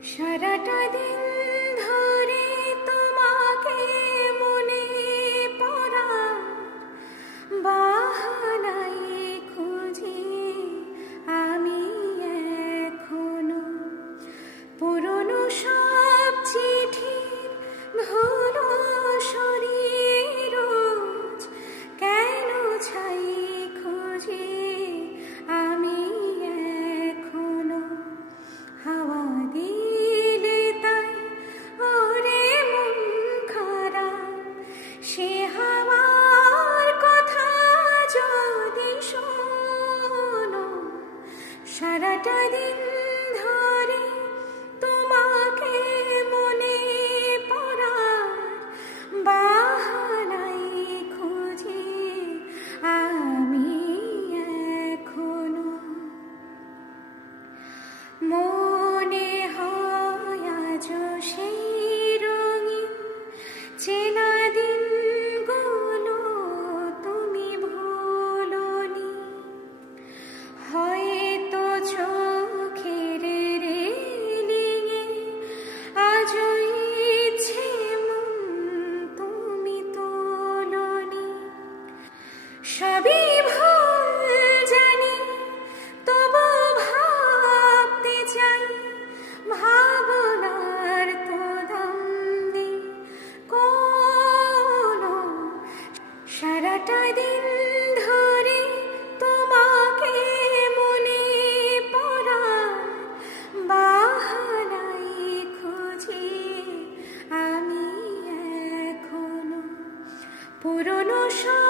সারাটা দিন ধরে তোমাকে মনে পড়ার বাহানায় খুঁজি আমি এখনো পুরনো সব চিঠির ধুলো সরিয়ে রোজ কেন ছাই খুঁজি আমি এখনো হাওয়া দিলে তাই ওরে মন খারাপ সে হাওয়ার কথা যদি শোনো সারাটা দিন ধরে তোমাকে মনে পড়ার বাহানায় খুঁজি আমি এখনো মনে হয় আজও সেই রঙিন চেনা দিনগুলো তুমি ভুলোনি হয়তো চোখের রেলিঙে আজও ইচ্ছে মন তুমি তোলোনি সবই ভুল জানি তবু ভাবতে চাই ভাবনার তো দাম নেই কোনো সারাটা দিন ধরে তোমাকে মনে পড়ার বাহানায় খুঁজি আমি এখনো পুরনো সব